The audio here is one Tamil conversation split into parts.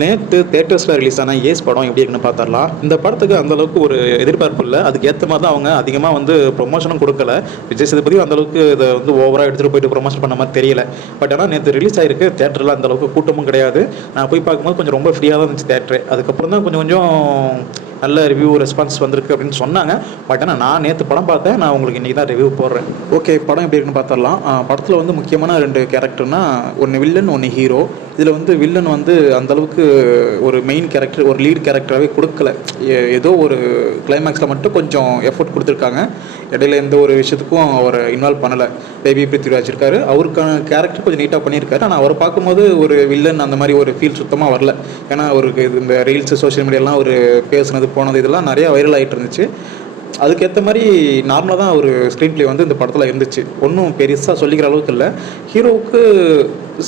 நேற்று தேட்டர்ஸில் ரிலீஸ் ஆன ஏஸ் படம் எப்படி இருக்குன்னு பார்த்துடலாம். இந்த படத்துக்கு அந்தளவுக்கு ஒரு எதிர்பார்ப்பு இல்லை. அதுக்கேற்ற மாதிரி தான் அவங்க அதிகமாக வந்து ப்ரொமோஷனும் கொடுக்கல. விஜய் சேதுபதி அந்தளவுக்கு இதை வந்து ஓவராக எடுத்துகிட்டு போயிட்டு ப்ரொமோஷன் பண்ண மாதிரி தெரியல. பட் ஆனால் நேற்று ரிலீஸ் ஆகிருக்கு. தேட்டரில் அந்தளவுக்கு கூட்டமும் கிடையாது. நான் போய் பார்க்கும்போது கொஞ்சம் ரொம்ப ஃப்ரீயாக தான் இருந்துச்சு தேட்டரு. அதுக்கப்புறம் தான் கொஞ்சம் கொஞ்சம் நல்ல ரிவ்யூ ரெஸ்பான்ஸ் வந்திருக்கு அப்படின்னு சொன்னாங்க. பட் ஆனால் நான் நேற்று படம் பார்த்தேன். நான் உங்களுக்கு இன்றைக்கி தான் ரிவ்யூ போடுறேன். ஓகே, படம் எப்படி இருக்குன்னு பார்த்துடலாம். படத்தில் வந்து முக்கியமான 2 கேரக்டர்னா, ஒன்று வில்லன், ஒன்று ஹீரோ. இதில் வந்து வில்லன் வந்து அந்தளவுக்கு ஒரு மெயின் கேரக்டர், ஒரு லீட் கேரக்டராகவே கொடுக்கல. ஏதோ ஒரு கிளைமேக்ஸில் மட்டும் கொஞ்சம் எஃபோர்ட் கொடுத்துருக்காங்க. இடையில எந்த ஒரு விஷயத்துக்கும் அவர் இன்வால்வ் பண்ணலை. பேபி பிருத்விராஜ் இருக்காரு. அவருக்கான கேரக்டர் கொஞ்சம் நீட்டாக பண்ணியிருக்காரு. ஆனால் அவரை பார்க்கும்போது ஒரு வில்லன் அந்த மாதிரி ஒரு ஃபீல் சுத்தமாக வரல. ஏன்னா அவருக்கு இந்த ரீல்ஸு, சோஷியல் மீடியாலாம் ஒரு பேசுனது போனது இதெல்லாம் நிறையா வைரல் ஆகிட்டு இருந்துச்சு. அதுக்கேற்ற மாதிரி நார்மலாக தான் ஒரு ஸ்க்ரீன் ப்ளே வந்து இந்த படத்தில் இருந்துச்சு. ஒன்றும் பெருசாக சொல்லிக்கிற அளவுக்கு இல்லை. ஹீரோவுக்கு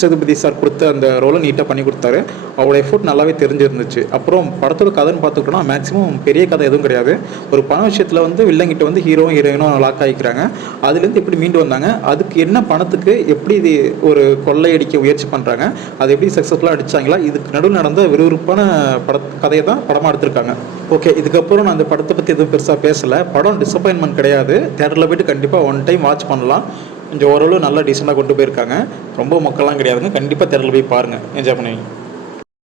சேதுபதி சார் கொடுத்த அந்த ரோலை நீட்டாக பண்ணி கொடுத்தாரு. அவரோட எஃபோர்ட் நல்லாவே தெரிஞ்சிருந்துச்சு. அப்புறம் படத்தோட கதைன்னு பார்த்துக்கிட்டோன்னா மேக்ஸிமம் பெரிய கதை எதுவும் கிடையாது. ஒரு பண விஷயத்தில் வந்து வில்லங்கிட்ட வந்து ஹீரோயினும் லாக் ஆகிக்கிறாங்க. அதுலேருந்து எப்படி மீண்டு வந்தாங்க, அதுக்கு என்ன பணத்துக்கு எப்படி இது ஒரு கொள்ளையடிக்க முயற்சி பண்ணுறாங்க, அதை எப்படி சக்ஸஸ்ஃபுல்லாக அடித்தாங்களா, இதுக்கு நடுவில் நடந்த விறுவிறுப்பான கதையை தான் படமாக எடுத்திருக்காங்க. ஓகே, இதுக்கப்புறம் நான் அந்த படத்தை பற்றி எதுவும் பெருசாக பேசலை. படம் டிசப்பாயின்மெண்ட் கிடையாது. தேட்டரில் போய்ட்டு கண்டிப்பாக ஒன் டைம் வாட்ச் பண்ணலாம். கொஞ்சம் ஓரளவு நல்லா டீசெண்டாக கொண்டு போயிருக்காங்க. ரொம்ப மக்கள்லாம் கிடையாதுங்க. கண்டிப்பாக தேட்டரில் போய் பாருங்கள், என்ஜாய் பண்ணுவீங்க.